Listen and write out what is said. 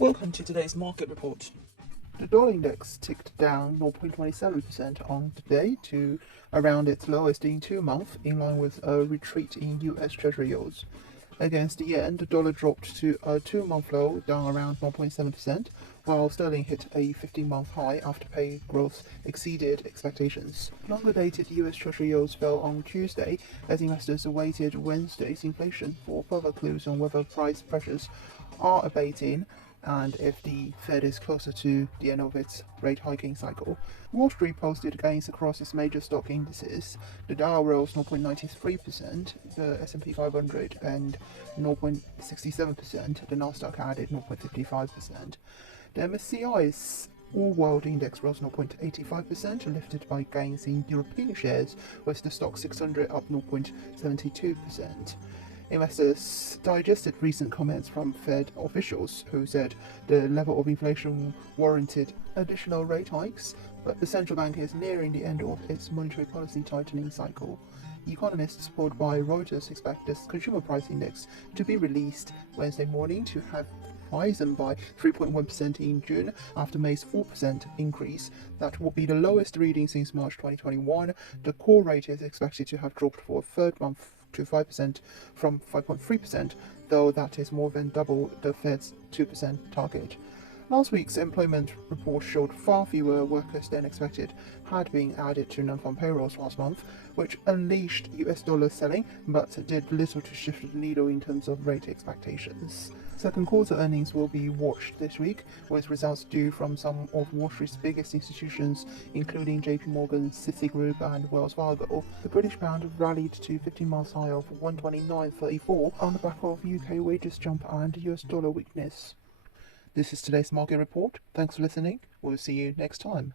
Welcome to today's market report. The dollar index ticked down 0.27% on the day to around its lowest in 2 months, in line with a retreat in US Treasury yields. Against the yen, the dollar dropped to a 2-month low, down around 0.7%, while sterling hit a 15-month high after pay growth exceeded expectations. Longer-dated US Treasury yields fell on Tuesday as investors awaited Wednesday's inflation for further clues on whether price pressures are abating and if the Fed is closer to the end of its rate hiking cycle. Wall Street posted gains across its major stock indices. The Dow rose 0.93%, the S&P 500 and 0.67%, the Nasdaq added 0.55%. The MSCI's all-world index rose 0.85%, lifted by gains in European shares, with the stock 600 up 0.72%. Investors digested recent comments from Fed officials who said the level of inflation warranted additional rate hikes, but the central bank is nearing the end of its monetary policy tightening cycle. Economists polled by Reuters expect the consumer price index to be released Wednesday morning to have risen by 3.1% in June after May's 4% increase. That will be the lowest reading since March 2021. The core rate is expected to have dropped for a third month to 5% from 5.3%, though that is more than double the Fed's 2% target. Last week's employment report showed far fewer workers than expected had been added to non-farm payrolls last month, which unleashed US dollar selling but did little to shift the needle in terms of rate expectations. Second quarter earnings will be watched this week, with results due from some of Wall Street's biggest institutions, including JP Morgan, Citigroup and Wells Fargo. The British pound rallied to 15-month high of 129.34 on the back of UK wages jump and US dollar weakness. This is today's market report. Thanks for listening. We'll see you next time.